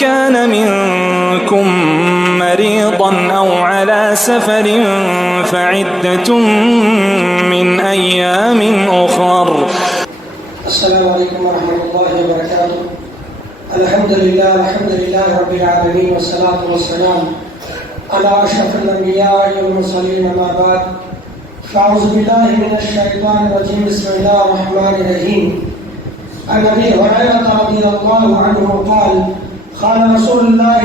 كان منكم مريضا أو على سفر فعدة من أيام أخر. السلام عليكم ورحمة الله وبركاته. الحمد لله رب العالمين والصلاة والسلام على أشرف الأنبياء والمرسلين. أما بعد فأعوذ بالله من الشيطان الرجيم. بسم الله الرحمن الرحيم. عن أبي هريرة رضي الله عنه قال قال رسول الله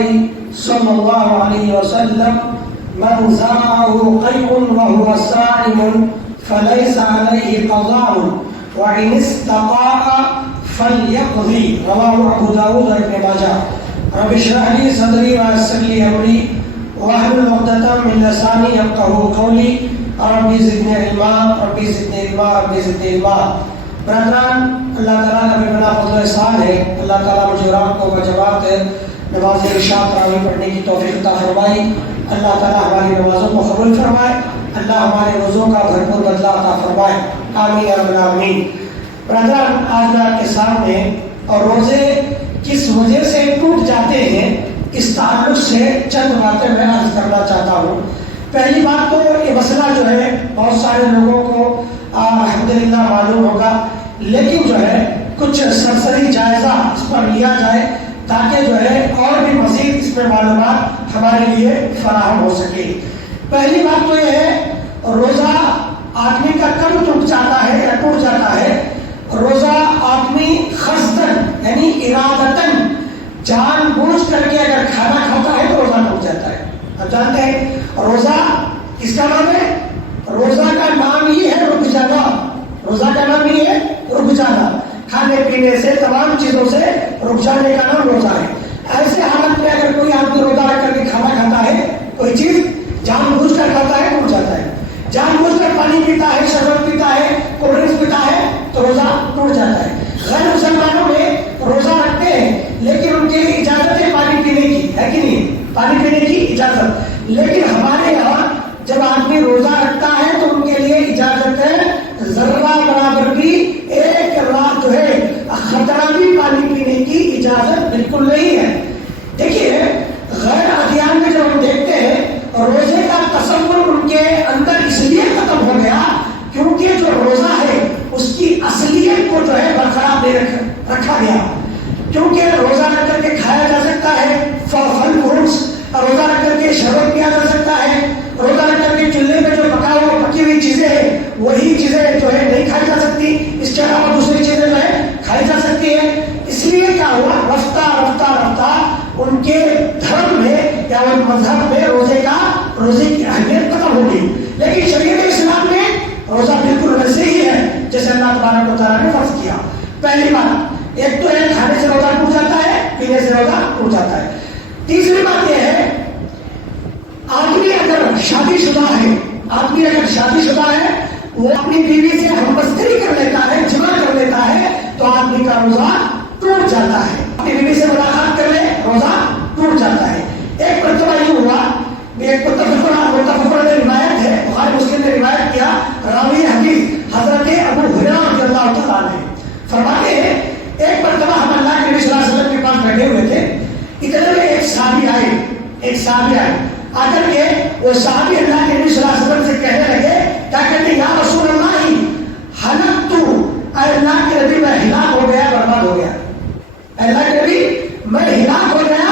صلى الله عليه وسلم من زرعه قيء وهو صائم فليس عليه قضاء وإن استطاع فليقضي. رواه أبو داود وابن ماجه. رب اشرح لي صدري ويسر لي أمري واحلل عقدة من لساني يفقهوا قولي. ربی زدنی علما ربی زدنی علما ربی زدنی علما. برادران، اللہ تعالیٰ کا بے پناہ فضل و احسان ہے. اللہ تعالیٰ مجھے اور آپ کو بجواب دے نماز عشاء تراویح پڑھنے کی توفیق عطا فرمائی. اللہ تعالیٰ ہماری نمازوں کو قبول فرمائے. اللہ ہمارے روزوں کا بھرپور بدلہ عطا فرمائے. آمین یا رب العالمین. برادران، آج میں آپ کے سامنے اور روزے کس وجہ سے ٹوٹ جاتے ہیں اس تعلق سے چند باتیں میں عرض کرنا چاہتا ہوں. پہلی بات تو یہ مسئلہ جو ہے بہت سارے لوگوں کو الحمدللہ معلوم ہوگا، لیکن جو ہے کچھ سرسری جائزہ اس پر لیا جائے تاکہ جو ہے اور بھی مزید اس میں معلومات ہمارے لیے فراہم ہو سکے. پہلی بات تو یہ ہے روزہ آدمی کا کب ٹوٹ جاتا ہے یا ٹوٹ جاتا ہے. روزہ آدمی قصداً یعنی ارادتاً جان بوجھ کر کے اگر کھانا کھاتا ہے تو روزہ ٹوٹ جاتا ہے. آپ جانتے ہیں روزہ کس کا نام ہے؟ روزہ کا نام ہی ہے رک جانا. روزہ کا نام ہی ہے رک جانا. کھانے پینے سے تمام چیزوں سے رک جانے کا نام روزہ ہے. ایسے حالت میں اگر کوئی آدمی روزہ رکھ کر کے کھانا کھاتا ہے، کوئی چیز جان بوجھ کر کھاتا ہے، ٹوٹ جاتا ہے. جان بوجھ کر پانی پیتا ہے، شربت پیتا ہے، کولڈ ڈرنکس پیتا ہے تو روزہ ٹوٹ جاتا ہے. غیر مسلمانوں میں روزہ رکھتے ہیں لیکن ان کے لیے اجازت ہے پانی پینے کی، ہے کہ نہیں؟ پانی پینے کی اجازت. لیکن ہمارے یہاں جب آدمی روزہ رکھتا ہے تو ان کے لیے اجازت ہے ذرہ برابر بھی ایک رات جو ہے خطرہ بھی پانی پینے کی اجازت بالکل نہیں ہے. دیکھیے غیر ادیان میں جب ہم دیکھتے ہیں روزے کا تصور ان کے اندر اس لیے ختم ہو گیا کیونکہ جو روزہ ہے اس کی اصلیت کو جو ہے برقرار رکھا گیا. کیونکہ روزہ رکھ کر کے کھایا جا سکتا ہے پھل فروٹس، روزہ رکھ کر کے شربت پیا جا سکتا ہے، روزہ رکھ کر کے چولہے میں جو پکی ہوئی چیزیں ہیں وہی چیزیں جو ہے نہیں کھائی جا سکتی، اس کے علاوہ دوسری چیزیں جو ہے کھائی جا سکتی ہے. اس لیے کیا ہوا رفتہ ان کے دھرم میں یا ان مذہب میں روزے کی اہمیت ختم ہو گئی. لیکن شریعت اسلام میں روزہ بالکل ویسے ہی ہے جیسے اللہ تبارک و تعالیٰ نے فرض کیا. پہلی بات ایک تو ہے کھانے سے روزہ ٹوٹ جاتا ہے، پینے سے روزہ ٹوٹ جاتا ہے. تیسری بات یہ ہے آدمی اگر شادی شدہ ہے وہ اپنی بیوی سے ہمبستری کر لیتا ہے، جمع کر لیتا ہے تو آدمی کا روزہ ٹوٹ جاتا ہے. اپنی بیوی سے ملاقات کر لے روزہ ٹوٹ جاتا ہے. ایک مرتبہ یہ ہوا، ایک متفقہ نے روایت ہے، بخاری مسلم نے روایت کیا، راوی حدیث حضرت ابو ہریرہ رضی اللہ تعالیٰ عنہ فرماتے ہیں ایک مرتبہ ہم اللہ کے نبی صلی اللہ علیہ وسلم کے پاس بیٹھے ہوئے تھے. اتنے میں ایک صحابی آئے آ کر کے وہ صحابی اللہ کے نبی صلی اللہ علیہ وسلم سے کہنے لگے، کیا کہتے ہیں؟ یا رسول اللہ ہلاکت، اے اللہ کے نبی میں ہلاک ہو گیا، برباد ہو گیا. اللہ کے نبی میں ہلاک ہو گیا،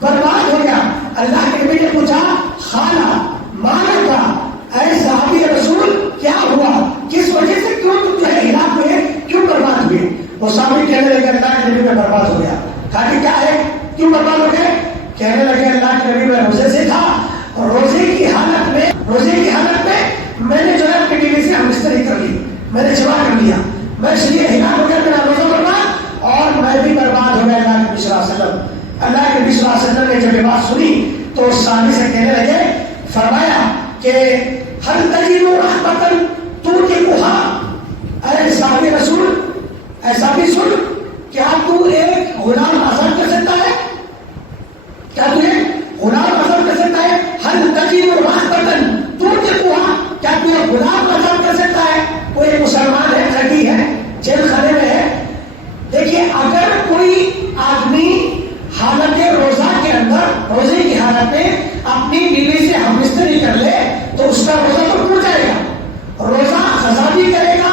برباد ہو گیا. اللہ کے نبی نے پوچھا خالہ مالکا، اے صحابی رسول کیا ہوا، کس وجہ سے کیوں تم جو ہے ہلاک ہوئے، کیوں برباد ہوئے؟ وہ صحابی کہنے لگے اللہ کے نبی میں برباد ہو گیا. کہا کہ کیا ہے، کیوں برباد ہو گئے؟ کہنے لگے اللہ کے نبی میں روزے سے تھا، روزے کی حالت میں میں نے جو ہے اپنی بیوی سے ہمبستری کر لی، میں نے جمع کر لیا، میں اس لیے ہلاک ہو گیا، میرا روزہ برباد اور میں بھی برباد ہو گیا. اللہ کے نبی صلی اللہ علیہ وسلم نے جب یہ بات سنی تو اس صحابی سے کہنے لگے، فرمایا کہ هل تجد رحمة تودعها، اے صحابی رسول، اے صحابی سن، کیا تو ایک غلام آزاد کر سکتا ہے؟ کیا تو ایک غلام آزاد کر سکتا ہے؟ هل تجد رحمة تودعها، کیا تو ایک غلام آزاد کر سکتا ہے؟ کوئی مسلمان ہے، قیدی ہے، جیل خانے میں ہے. دیکھیے اگر کوئی آدمی حالت روزہ روزے کی حالت میں اپنی بیوی سے ہم بستری کر لے تو اس کا روزہ تو ٹوٹ جائے گا، روزہ قضا بھی کرے گا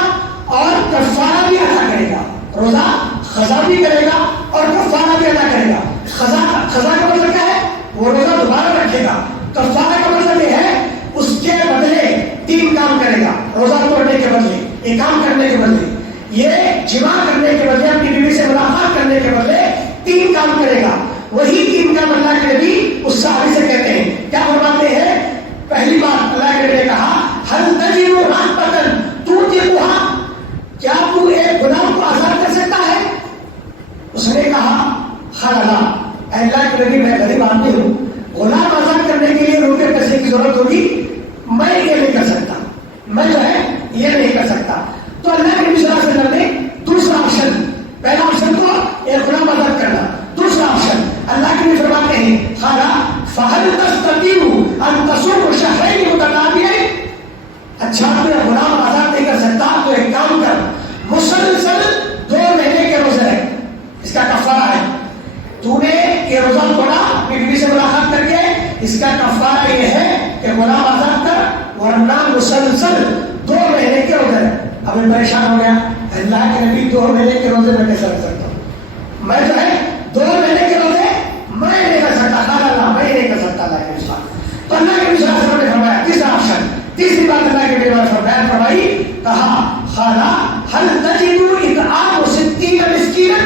اور کفارہ بھی ادا کرے گا، روزہ قضا بھی کرے گا اور کفارہ بھی ادا کرے گا۔ قضا کا مطلب کیا ہے؟ وہ روزہ دوبارہ رکھے گا۔ کفارہ کا مطلب یہ ہے اس کے بدلے 3 کام کرے گا، روزہ توڑنے کے بدلے، ایک کام کرنے کے بدلے، یہ جمع کرنے کے بدلے، اپنی بیوی سے ملاقات کرنے کے بدلے 3 کام کرے گا۔ وہی 3 کام اللہ کے نبی اس صحابی سے کہتے ہیں، کیا فرماتے ہیں؟ پہلی بات اللہ کے نبی نے کہا ہل تجد رغبۃ توثقها، کیا تو ایک غلام کو آزاد کر سکتا ہے؟ اس نے کہا خلا، اے اللہ کے نبی میں غریب آدمی ہوں، غلام آزاد کرنے کے لیے روپے پیسے کی ضرورت ہوگی، میں یہ نہیں کر سکتا، میں جو ہے یہ نہیں کر سکتا۔ تو اللہ کے نبی صلی اللہ علیہ وسلم نے دوسرا آپشن، پہلا آپشن کو ایک غلام آزاد کرنا، دوسرا آپشن اللہ کے نبی فرماتے ہیں خلا فہل تستطيع ان تصوم شهرين متتابعين، اچھا تو غلام آزاد نہیں کر سکتا تو ایک کام کر، مسلسل 2 مہینے کے روزے رکھ، اس کا کفارہ ہے۔ تو نے یہ روزہ توڑا اپنی بیوی سے ملاقات کر کے، اس کا کفارہ یہ ہے کہ غلام آزاد کر، ورنہ مسلسل 2 مہینے کے روزے رکھ۔ اب میں پریشان ہو گیا، اللہ کے نبی 2 مہینے کے روزے میں کیسے رکھ سکتا ہوں؟ میں جو ہے 2 مہینے کے روزے میں نہیں کر سکتا، اللہ میں نہیں کر سکتا اللہ کے ساتھ۔ تو اللہ کے نبی صلی اللہ علیہ وسلم نے فرمایا تیسرا آپشن، تیسری بات اللہ کے نبی نے فرمائی، کہا خالا هل تجد اطعام 60 مسکینا،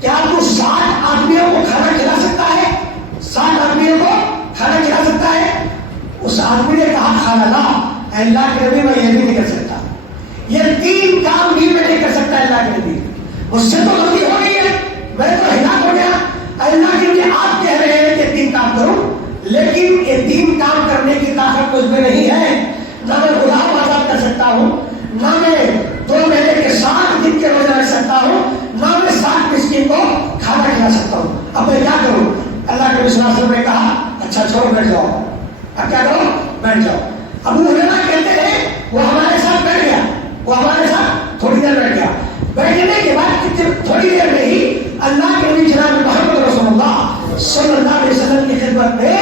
کیا تو 60 آدمیوں کو کھانا کھلا سکتا ہے؟ 60 آدمیوں کو کھانا کھلا سکتا ہے؟ اس آدمی نے کہا خالا لا، اے اللہ کے نبی میں یہ بھی نہیں کر سکتا، یہ 3 کام بھی میں نہیں کر سکتا اللہ کے نبی، مجھ سے تو غلطی ہو گئی ہے، میں تو ہلاک ہو گیا، اللہ کے نبی آپ کہہ رہے ہیں کہ 3 کام کروں، لیکن یہ 3 کام کرنے کی طاقت مجھ میں نہیں ہے، نہ میں غلام آزاد کر سکتا ہوں، نہ میں 2 مہینے کے 60 دن کے روزے رکھ سکتا ہوں، نہ میں 60 مسکین کو کھانا کھلا سکتا ہوں، اب میں کیا کروں؟ اللہ کے نبی صلی اللہ علیہ وسلم نے کہا اچھا چھوڑو بیٹھ جاؤ، اب کیا کرو؟ بیٹھ جاؤ۔ ابو ہریرہ کہتے ہیں وہ ہمارے ساتھ بیٹھ گیا، وہ ہمارے ساتھ تھوڑی دیر بیٹھ گیا، بیٹھنے کے بعد تھوڑی دیر میں ہی اللہ کے نبی جناب محمد رسول اللہ صلی اللہ علیہ وسلم کی خدمت میں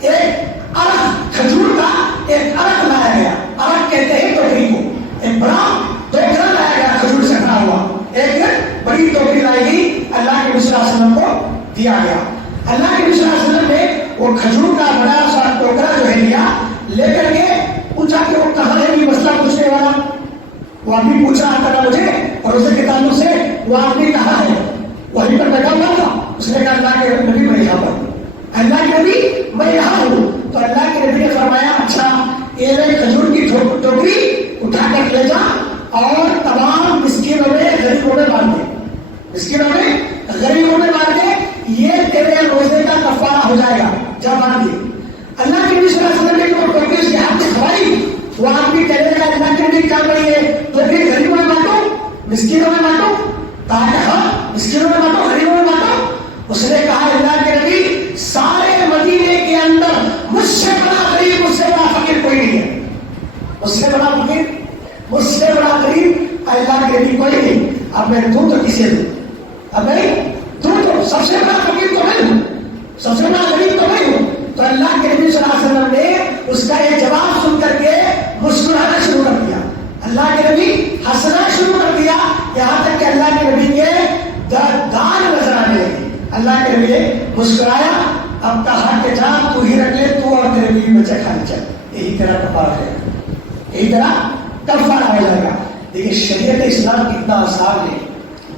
ایک عرق، کھجور کا ایک عرق لایا گیا، عرق کہتے ہیں ٹوکری کو، ایک بڑا ٹوکرا لایا گیا کھجور سے بھرا ہوا، ایک بڑی ٹوکری لائی گئی، اللہ کے نبی صلی اللہ علیہ وسلم کو دیا گیا۔ اللہ کے نبی صلی اللہ علیہ وسلم نے وہ کھجور کا بڑا سا ٹوکرا جو ہے لیا، لے کر کے پوچھا کہ وہ کہاں ہے یہ مسئلہ پوچھنے والا، وہ آدمی پوچھ رہا تھا مجھے اور اسے کے تعلق سے وہ آدمی کہاں ہے، وہیں پر بیٹھا ہوا تھا، اس نے کہا اللہ کے نبی میں یہاں پر، اللہ کے نبی میں یہاں ہوں، تو اللہ کے نبی نے فرمایا اچھا یہ کھجور کی ٹوکری اٹھا کر لے جا اور تمام مسکینوں میں غریبوں میں بانٹ دے، مسکینوں میں غریبوں میں بانٹ دے، یہ تیرے روزے کا کفارہ ہو جائے گا، جا بانٹ دے۔ اللہ کے نبی صلی اللہ علیہ وسلم نے وہ ٹوکری اس کے ہاتھ میں کھوائی، وہ آدمی کہنے لگا اللہ کے نبی کیا کریے، ٹوکری غریبوں میں بانٹو مسکینوں میں بانٹو، کہا کہ ہاں مسکینوں میں بانٹو غریبوں میں بانٹو۔ اس نے کہا اللہ کے نبی سارے مدینے کے اندر مجھ سے بڑا غریب، مجھ سے بڑا فقیر کوئی نہیں ہے، مجھ سے بڑا فقیر، مجھ سے بڑا غریب اللہ کے نبی کوئی نہیں، اب میں دوں تو کسے دوں، اب میں دوں تو سب سے بڑا فقیر تو میں ہوں، سب سے بڑا غریب تو میں ہوں۔ تو اللہ کے نبی صلی اللہ علیہ وسلم نے اس کا یہ جواب سن کر کے مسکرانا شروع کر دیا، اللہ کے نبی ہنسنا شروع کر دیا، یہاں تک کہ اللہ کے نبی کے دان نظر آنے لگے، اللہ کے نبی نے مسکرایا، اب کہا کہ جا تو ہی رکھ لے، تو اور تیرے بیوی بچے کھانے چل، یہی تیرا کفارہ ہے، یہی تیرا کفارہ ہو جائے گا۔ دیکھیے شریعت اسلام کتنا آسان ہے،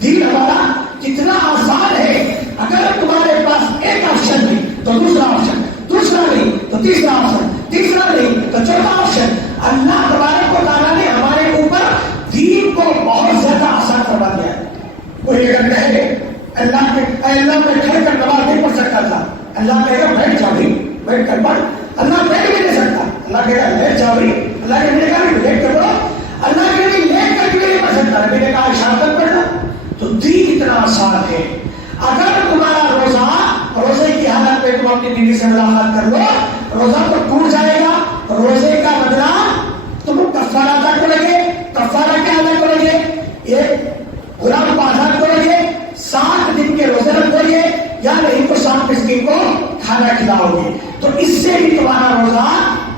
دین ہمارا کتنا آسان ہے، اگر تمہارے پاس ایک آپشن نہیں تو دوسرا آپشن، دوسرا نہیں تو تیسرا آپشن، تیسرا نہیں تو چوتھا آپشن۔ اللہ تبارک و تعالیٰ نے ہمارے اوپر دین کو بہت زیادہ آسان کروا دیا ہے۔ کوئی اگر کہے اللہ میں کھڑ کر نماز نہیں پڑھ سکتا تھا، اللہ کہے گا بیٹھ جاؤ بھی، بیٹھ کر پڑھ، اللہ بیٹھ بھی نہیں سکتا، اللہ کہے گا بیٹھ جاؤ بھی، اللہ کے نے کہا بیٹھ کر پڑھو، اللہ کے لیے لیٹ کر بھی نہیں پڑھ سکتا، نبی نے کہا اشارہ کر پڑھنا۔ تو دین اتنا آسان ہے، اگر تمہارا روزے کی حالت میں تم اپنی بیوی سے ملاقات کر لو، روزہ تو ٹوٹ جائے گا، روزے کا بدلہ تم کفارہ ادا کرو گے۔ کفارہ کیا ادا کرو گے؟ ایک غلام کو آزاد کرو گے، 60 دن کے روزے رکھو گے، یا نہیں تو 60 مسکین کو کھانا کھلاؤ گے تو اس سے بھی تمہارا روزہ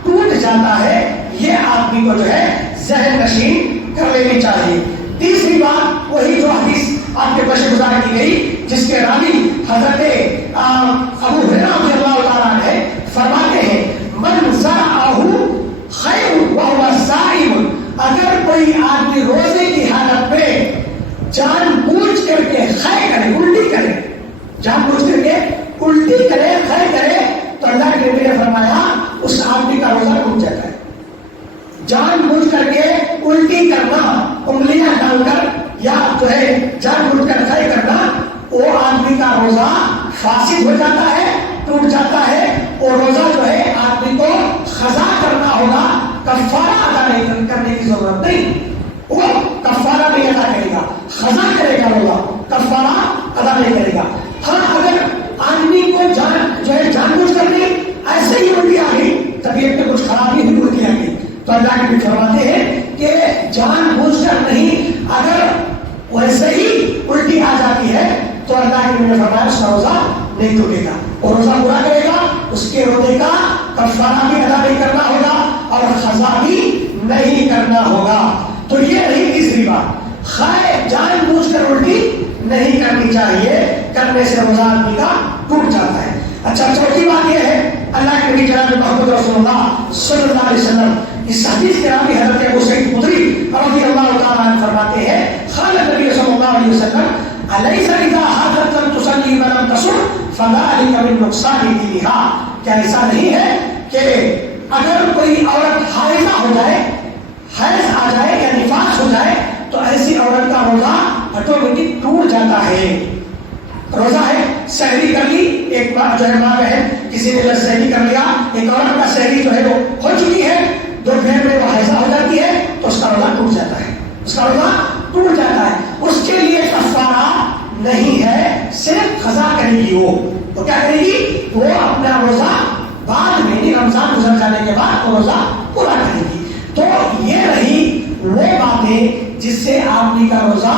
ٹوٹ جاتا ہے. یہ آدمی کو جو ہے ذہن نشین کر لینی چاہیے. تیسری بات وہی جو حدیث آپ کے پیش گزار کی گئی جس کے راوی حضرت ابو ہریرہ رضی اللہ تعالیٰ عنہ فرماتے ہیں من زرعہ خیر وہو صائم، اگر کوئی آدمی روزے کی حالت میں جان بوجھ کر کے خے کرے، الٹی کرے، جان بوجھ کر کے الٹی کرے، خے کرے، تو اللہ کے نبی نے فرمایا اس آدمی کا روزہ ٹوٹ جاتا ہے. جان بوجھ کر کے الٹی کرنا، انگلیاں ڈال کر یا جو ہے جان بوجھ کر خے کرنا، وہ آدمی کا روزہ فاسد ہو جاتا ہے، ٹوٹ جاتا ہے. اور روزہ جو ہے آدمی کو قضا کرنا ہوگا، کفارہ ادا نہیں کرنے کی ضرورت نہیں. وہ کفارہ نہیں ادا کرے گا، قضا کرے گا، روزہ کفارہ ادا نہیں کرے گا. ہاں اگر آدمی کو جو ہے جان بوجھ کر نہیں، ایسے ہی الٹی آ گئی، طبیعت میں کچھ خرابی ہوئی، الٹی آ گئی، تو اللہ کے بھی فرماتے ہیں کہ جان بوجھ کر نہیں، اگر ویسے ہی الٹی آ جاتی ہے تو اللہ کے بھی فرمایا اس کا روزہ نہیں ٹوٹے گا، اور روزہ پورا کرے گا. اس کے روزے کا کفارہ بھی ادا نہیں کرنا ہوگا اور قضا بھی نہیں کرنا ہوگا. تو یہ نہیں تیسری بات، خیر جان بوجھ کر الٹی نہیں کرنی چاہیے، کرنے سے روزہ آدمی کا ٹوٹ جاتا ہے. اچھا چوتھی بات یہ ہے، اللہ کے نبی جناب محمد رسول اللہ صلی اللہ علیہ وسلم اس حدیث کے راوی حضرت ابو سعید خدری رضی اللہ تعالیٰ عنہ فرماتے ہیں قال نبی صلی اللہ علیہ وسلم الیس اذا حاضت تصلی ولم تصم فذلک من نقصان دینها، کیا ایسا نہیں ہے کہ اگر کوئی عورت حائضہ ہو جائے، حیض آ جائے یا نفاس ہو جائے تو ایسی عورت کا روزہ آٹومیٹک ٹوٹ جاتا ہے. روزہ ہے، سحری کر لی، ایک جو ہے ماں بہن کسی نے سحری کر لیا، ایک عورت کا سحری جو ہے وہ ہو چکی ہے، دوپہر میں وہ حیضہ ہو جاتی ہے تو اس کا روزہ ٹوٹ جاتا ہے، اس کا روزہ ٹوٹ جاتا ہے. اس کے لیے کفارہ نہیں ہے، صرف قضا کرے گی. وہ کیا کرے گی؟ وہ اپنا روزہ بعد میں رمضان گزر جانے کے بعد وہ روزہ پورا کرے گی. تو یہ رہی وہ باتیں جس سے آدمی کا روزہ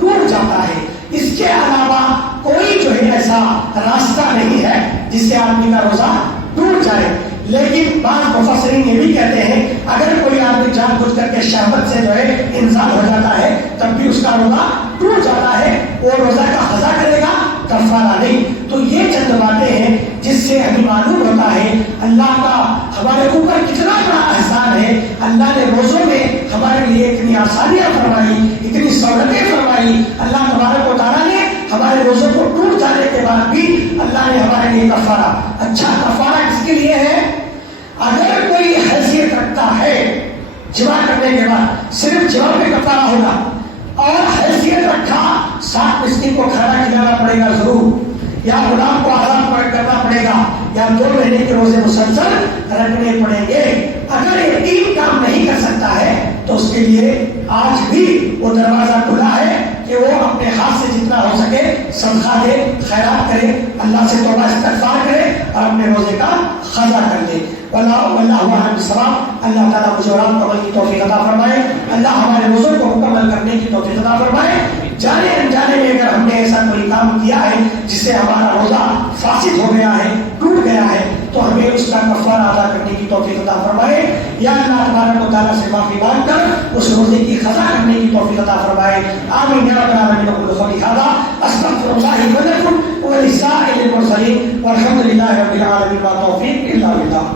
ٹوٹ جاتا ہے. اس کے علاوہ کوئی جو ہے ایسا راستہ نہیں ہے جس سے آدمی کا روزہ ٹوٹ جائے. لیکن بعض مفسرین یہ بھی کہتے ہیں اگر کوئی آدمی جان بوجھ کر کے شہوت سے جو ہے انزال ہو جاتا ہے تب بھی اس کا روزہ ٹوٹ جاتا ہے، وہ روزہ کا قضا کرے گا، کفارہ نہیں. تو یہ چند باتیں ہیں جس سے ہمیں معلوم ہوتا ہے اللہ کا ہمارے اوپر کتنا بڑا احسان ہے. اللہ نے روزوں میں ہمارے لیے اتنی آسانیاں فرمائی، اتنی سہولتیں فرمائی. اللہ تبارک و تعالیٰ نے ہمارے روزوں کو ٹوٹ جانے کے بعد بھی اللہ نے ہمارے لیے کفارہ. اچھا کفارہ کس کے لیے ہے؟ اگر کوئی حیثیت رکھتا ہے جمع کرنے کے بعد صرف جمع پہ کفارہ ہوگا، اور حیثیت رکھا 7 مسکین کو کھانا کھلانا پڑے گا ضرور، یا غلام کو آزاد کرنا پڑے گا، یا 2 مہینے کے روزے مسلسل رکھنے پڑیں گے. اگر یہ 3 کام نہیں کر سکتا ہے تو اس کے لیے آج بھی وہ دروازہ کھلا ہے کہ وہ اپنے ہاتھ سے جتنا ہو سکے صدقہ دے، خیرات کرے، اللہ سے توبہ استغفار کرے اور اپنے روزے کا قضا کر دے. واللہ اعلم بالصواب. اللہ تعالیٰ مجھے اور آپ کو عمل کی توفیق عطا فرمائے. اللہ ہمارے روزوں کو مکمل کرنے کی توفیق عطا فرمائے. جانے انجانے میں اگر ہم نے ایسا کوئی کام کیا ہے جس سے ہمارا روزہ فاسد ہو گیا ہے، ٹوٹ گیا ہے، تو ہمیں اس کا کفارہ ادا کرنے کی توفیق عطا فرمائے. یا اللہ تبارک و تعالیٰ سے معافی مانگ کر اس روزے کی قضا کرنے کی توفیق عطا فرمائے. آمین یا رب العالمین. اقول قولی ھذا استغفر اللہ لي ولكم ولسائر المرسلين والحمد لله رب العالمين والتوفيق الا بالله.